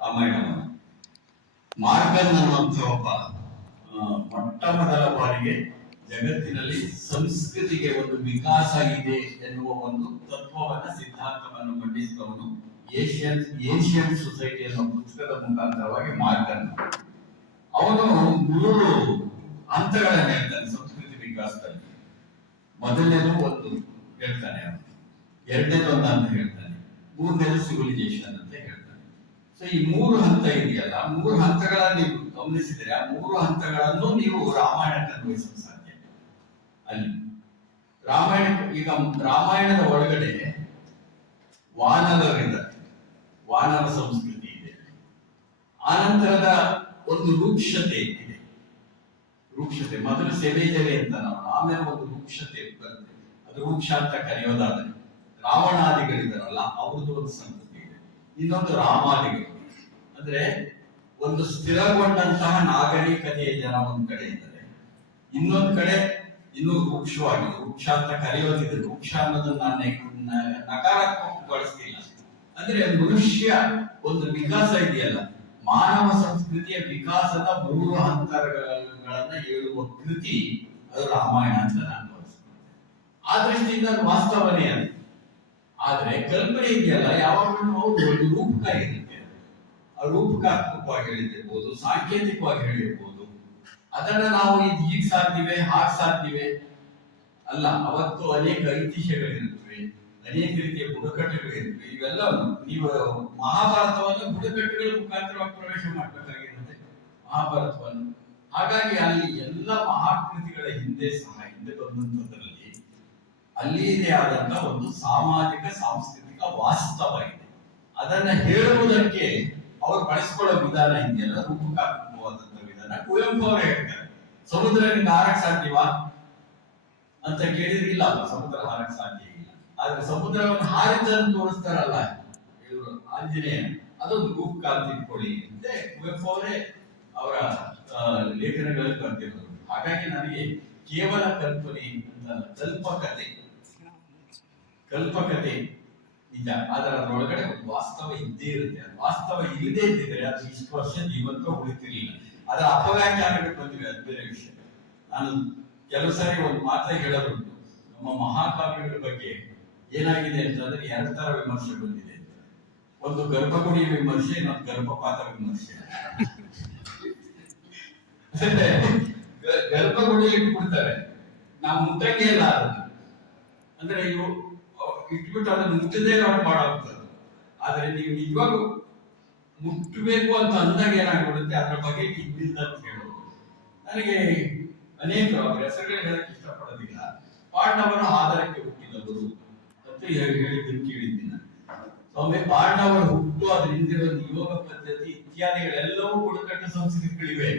ರಾಮಾಯಣವನ್ನು. ಮಾರ್ಗನ್ ಅನ್ನುವಂಥ ಒಬ್ಬ ಮೊಟ್ಟ ಮೊದಲ ಬಾರಿಗೆ ಜಗತ್ತಿನಲ್ಲಿ ಸಂಸ್ಕೃತಿಗೆ ಒಂದು ವಿಕಾಸ ಇದೆ ಎನ್ನುವ ಒಂದು ತತ್ವವನ್ನ ಸಿದ್ಧಾಂತವನ್ನು ಮಂಡಿಸಿದವನು ಏಷಿಯನ್ ಸೊಸೈಟಿ ಅನ್ನೋ ಪುಸ್ತಕದ ಮುಖಾಂತರವಾಗಿ ಮಾರ್ಗನ್. ಅವನು 3 ಹಂತಗಳನ್ನು ಹೇಳ್ತಾನೆ ಸಂಸ್ಕೃತಿ ವಿಕಾಸದಲ್ಲಿ. ಮೊದಲನೇದು ಒಂದು ಹೇಳ್ತಾನೆ, ಎರಡನೇದು ಒಂದು ಹಂತ ಹೇಳ್ತಾನೆ, ಮೂರನೇದು ಸಿವಿಲೈಸೇಷನ್ ಅಂತ ಹೇಳ್ತಾನೆ. ಸೊ ಈ 3 ಹಂತ ಇದೆಯಲ್ಲ, 3 ಹಂತಗಳನ್ನ ನೀವು ಗಮನಿಸಿದರೆ ಆ 3 ಹಂತಗಳನ್ನು ನೀವು ರಾಮಾಯಣಕ್ಕೆ ಅನ್ವಯಿಸಲು ಸಾಧ್ಯ. ಅಲ್ಲಿ ರಾಮಾಯಣದ ಒಳಗಡೆ ವಾನರರಿದ್ದಾರೆ, ವಾನರ ಸಂಸ್ಕೃತಿ ಇದೆ. ಆನಂತರದ ಒಂದು ರೂಕ್ಷತೆ ಇದೆ. ರೂಕ್ಷತೆ ಮೊದಲು ಸೆವೇಜರಿ ಅಂತ ನಾವು, ಆಮೇಲೆ ಒಂದು ರೂಕ್ಷತೆ ಬರುತ್ತೆ. ಅದು ರೂಕ್ಷ ಅಂತ ಕರೆಯೋದಾದ್ರೆ ರಾವಣಾದಿಗಳಿದಾರಲ್ಲ ಅವ್ರದ್ದು ಒಂದು ಸಂಸ್ಕೃತಿ ಇದೆ. ಇನ್ನೊಂದು ರಾಮಾದಿಗಳು ಅಂದ್ರೆ ಒಂದು ಸ್ಥಿರಗೊಂಡಂತಹ ನಾಗರಿಕತೆಯ ಜನ ಒಂದ್ ಕಡೆ ಇದ್ದಾರೆ, ಇನ್ನೊಂದ್ ಕಡೆ ಇನ್ನೂ ರೂಕ್ಷವಾಗಿದೆ. ರೂಕ್ಷ ಅಂತ ಕರೆಯೋದಿದೆ. ರೂಕ್ಷ ಅನ್ನೋದನ್ನ ನಕಾರಾತ್ಮಕ ಬಳಸ್ತಿಲ್ಲ. ಅಂದ್ರೆ ಮನುಷ್ಯ ಒಂದು ವಿಕಾಸ ಇದೆಯಲ್ಲ, ಮಾನವ ಸಂಸ್ಕೃತಿಯ ವಿಕಾಸದ 3 ಹಂತಗಳನ್ನ ಹೇಳುವ ಕೃತಿ ಅದು ರಾಮಾಯಣ ಅಂತ ನಾನು ಭಾವಿಸ್ತೇನೆ. ಆ ದೃಷ್ಟಿಯಿಂದ ಅದು ವಾಸ್ತವನೇ ಅದು. ಆದ್ರೆ ಕಲ್ಪನೆ ಇದೆಯಲ್ಲ, ಯಾವಾಗಲೂ ಒಂದು ರೂಪಕ ಇರುತ್ತೆ. ಆ ರೂಪಕಾತ್ಮಕವಾಗಿ ಹೇಳಿರ್ಬೋದು, ಸಾಂಕೇತಿಕವಾಗಿ ಹೇಳಿರ್ಬೋದು. ಅದನ್ನ ನಾವು ಈಗ ಸಾಧ್ಯವೇ, ಹಾಗೆ ಸಾಧ್ಯವೇ ಅಲ್ಲ. ಅವತ್ತು ಅನೇಕ ಐತಿಹ್ಯಗಳಿರುತ್ತವೆ, ಅನೇಕ ರೀತಿಯ ಬುಡಕಟ್ಟುಗಳಿರುತ್ತವೆ. ಇವೆಲ್ಲ ನೀವು ಮಹಾಭಾರತವನ್ನು ಬುಡಕಟ್ಟುಗಳ ಮುಖಾಂತರವಾಗಿ ಪ್ರವೇಶ ಮಾಡಬೇಕಾಗಿರುತ್ತೆ ಮಹಾಭಾರತವನ್ನು. ಹಾಗಾಗಿ ಅಲ್ಲಿ ಎಲ್ಲ ಮಹಾಕೃತಿಗಳ ಹಿಂದೆ ಬಂದಂಥದ್ರಲ್ಲಿ ಅಲ್ಲಿಯೇ ಆದಂತಹ ಒಂದು ಸಾಮಾಜಿಕ ಸಾಂಸ್ಕೃತಿಕ ವಾಸ್ತವ ಇದೆ. ಅದನ್ನ ಹೇಳುವುದಕ್ಕೆ ಅವರು ಬಳಸಿಕೊಳ್ಳೋ ವಿಧಾನ ಇದೆಯಲ್ಲ, ರೂಪಕಾತ್ಮಕವಾದಂತ ವಿಧಾನ. ಕುವೆಂಪು ಅವರು ಹೇಳ್ತಾರೆ, ಸಮುದ್ರ ಹಾರಕ್ ಸಾಧ್ಯವಾ ಅಂತ ಕೇಳಿದ್ರೆ ಇಲ್ಲ, ಸಮುದ್ರ ಹಾರಕ್ ಸಾಧ್ಯ ಇಲ್ಲ. ಆದ್ರೆ ಸಮುದ್ರವನ್ನು ಹಾರಿದ್ದನ್ನು ತೋರಿಸ್ತಾರಲ್ಲ ಇವರು ಆಂಜನೇಯ, ಅದೊಂದು ರೂಪಕಾಂತಿ ಇಟ್ಕೊಳ್ಳಿ ಅಂತ ಕುವೆಂಪು ಅವರೇ ಅವರ ಲೇಖನಗಳಲ್ಲಿ ಬರ್ತಿರೋದು. ಹಾಗಾಗಿ ನನಗೆ ಕೇವಲ ಕಲ್ಪನೆ ಅಂತ ಕಲ್ಪಕತೆ ನಿಜ, ಆದ್ರೆ ಅದರೊಳಗಡೆ ಒಂದು ವಾಸ್ತವ ಇದ್ದೇ ಇರುತ್ತೆ. ವಾಸ್ತವ ಇಲ್ಲದೆ ಇದ್ದಿದ್ರೆ ಅದು ಇಷ್ಟು ವರ್ಷ ಜೀವಂತ ಉಳಿತಿರ್ಲಿಲ್ಲ. ಅದರ ಅಪವ್ಯಾಖ್ಯಾನಗಳು ಬಂದಿವೆ, ಅದು ಬೇರೆ ವಿಷಯ. ನಾನು ಕೆಲವು ಸಾರಿ ಒಂದು ಮಾತಾಗಿ ಹೇಳೋದುಂಟು, ನಮ್ಮ ಮಹಾಕಾವ್ಯಗಳ ಬಗ್ಗೆ ಏನಾಗಿದೆ ಅಂತಂದ್ರೆ 2 ತರ ವಿಮರ್ಶೆ ಬಂದಿದೆ. ಒಂದು ಗರ್ಭಗುಡಿ ವಿಮರ್ಶೆ, ಇನ್ನೊಂದು ಗರ್ಭಪಾತ ವಿಮರ್ಶೆ. ಗರ್ಭಗುಡಿಯಲ್ಲಿ ಇಟ್ಬಿಡ್ತಾರೆ, ನಾವು ಮುಟ್ಟಂಗೆ ಇಲ್ಲ ಅದನ್ನ. ಅಂದ್ರೆ ಇವು ಇಟ್ಬಿಟ್ಟು ಅದನ್ನು ಮುಟ್ಟದೇ ನಾವು ಮಾಡಾಗ್ತದೆ. ಆದ್ರೆ ನೀವು ನಿಜವಾಗೂ ಮುಟ್ಟಬೇಕು ಅಂತ ಅಂದಾಗ ಏನಾಗ್ಬಿಡುತ್ತೆ, ಅದರ ಬಗ್ಗೆ ಇದ್ದಿಲ್ಲ ಅಂತ ಹೇಳೋದು. ನನಗೆ ಅನೇಕ ಹೆಸರುಗಳು ಹೇಳಕ್ ಇಷ್ಟಪಡೋದಿಲ್ಲ. ಪಾಂಡವರು ಆಧಾರಕ್ಕೆ ಹುಟ್ಟಿದವರು ಅಂತ ಹೇಳಿದ್ದನ್ನು ಕೇಳಿದ್ದೀನಿ. ಒಮ್ಮೆ ಪಾಂಡವರು ಹುಟ್ಟು, ಅದ್ರ ಹಿಂದಿರೋ ಯೋಗ ಪದ್ಧತಿ ಇತ್ಯಾದಿಗಳೆಲ್ಲವೂ ಬುಡಕಟ್ಟು ಸಂಸ್ಕೃತಿಗಳಿವೆ.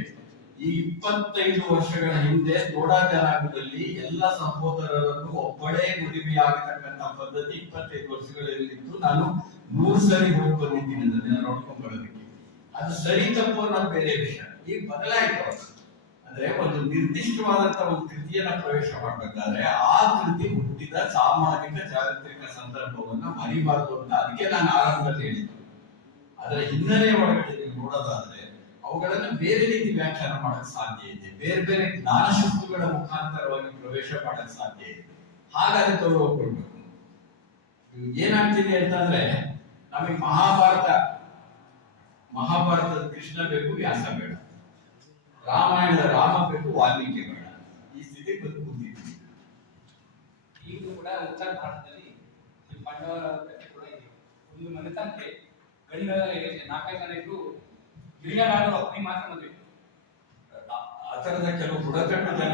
ಈ 25 ವರ್ಷಗಳ ಹಿಂದೆ ತೋಡಾ ಜನಾಂಗದಲ್ಲಿ ಎಲ್ಲ ಸಹೋದರರನ್ನು ಒಬ್ಬಳೇ ಮದುವೆಯಾಗತಕ್ಕಂತ ಪದ್ಧತಿ 25 ವರ್ಷಗಳಲ್ಲಿದ್ದು ನಾನು 3 ಸರಿ ಹೋಗಿ ಬಂದಿದ್ದೀನಿ ಅದನ್ನ ನೋಡ್ಕೊಂಡ್ ಬರೋದಕ್ಕೆ. ಅದು ಸರಿ ತಪ್ಪು ಅನ್ನೋದು ಬೇರೆ ವಿಷಯ. ಈಗ ಬದಲಾಯಿತು. ಅಂದ್ರೆ ಒಂದು ನಿರ್ದಿಷ್ಟವಾದಂತ ಒಂದು ಕೃತಿಯನ್ನ ಪ್ರವೇಶ ಮಾಡ್ಬೇಕಾದ್ರೆ ಆ ಕೃತಿ ಹುಟ್ಟಿದ ಸಾಮಾಜಿಕ ಚಾರಿತ್ರಿಕ ಸಂದರ್ಭವನ್ನ ಮರಿಬಾರದು ಅಂತ ಅದಕ್ಕೆ ನಾನು ಆರಂಭದಲ್ಲಿ ಹೇಳಿದ್ದು. ಅದರ ಹಿನ್ನೆಲೆ ಒಳಗಡೆ ನೀವು ನೋಡೋದಾದ್ರೆ ಅವುಗಳನ್ನ ಬೇರೆ ರೀತಿ ವ್ಯಾಖ್ಯಾನ ಮಾಡಕ್ ಸಾಧ್ಯ ಇದೆ, ಬೇರೆ ಬೇರೆ ಜ್ಞಾನಶಕ್ತಿಗಳ ಮುಖಾಂತರವಾಗಿ ಪ್ರವೇಶ ಮಾಡಕ್ ಸಾಧ್ಯ ಇದೆ. ಹಾಗಾಗಿ ಗೌರವ ಕೊಡ್ಬೇಕು. ಏನಾಗ್ತಿದೆ ಅಂತಂದ್ರೆ ನಮಗೆ ಮಹಾಭಾರತದ ಕೃಷ್ಣ ಬೇಕು, ವ್ಯಾಸ ಬೇಡ. ರಾಮಾಯಣದ ರಾಮ ಬೇಕು, ವಾಲ್ಮೀಕಿ ಬೇಡ. ಈ ಸ್ಥಿತಿ ಬಂದು ಕೂತಿದ್ದೀವಿ. ಈಗಲೂ ಕೂಡ ಉತ್ತರ ಭಾರತದಲ್ಲಿ ಪಾಂಡವರ ಕೂಡ ಇದೆ. ಒಂದು ಮನೆತನಕ್ಕೆ ಗಂಡ 4-5 ಜನ ಇದ್ದು ಹಿರಿಯರಾದ ಒಬ್ಬನಿಗೆ ಮಾತ್ರ ಮದುವೆ. ಆ ತರದ ಕೆಲವು ಬುಡಕಟ್ಟು ಜನ